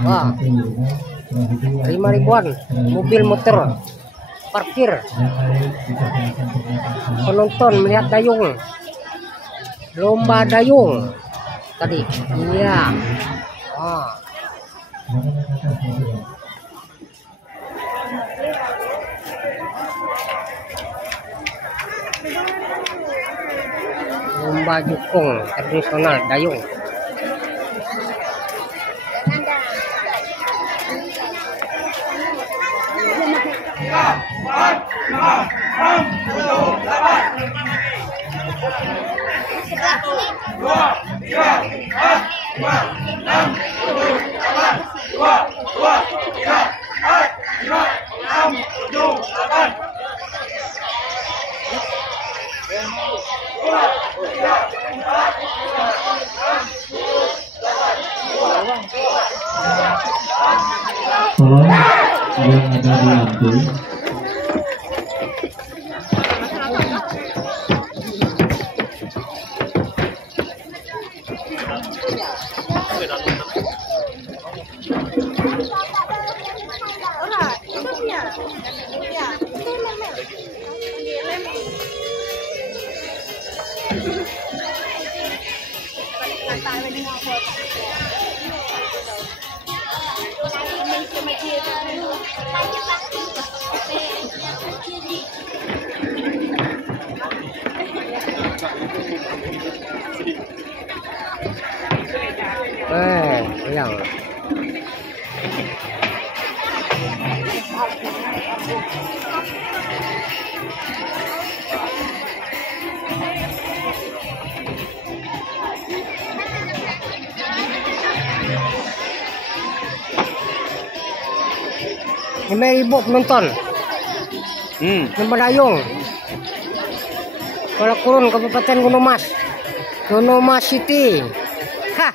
Wah, 5.000-an mobil motor parkir, penonton melihat dayung, lomba dayung tadi. Iya. Wah. Lomba jukung tradisional dayung. Tolong yang ada di lantai Hilang. Ini 5.000 penonton. Lomba dayung. Kuala Kurun, Kabupaten Gunung Mas. Gunung Mas City. Hah.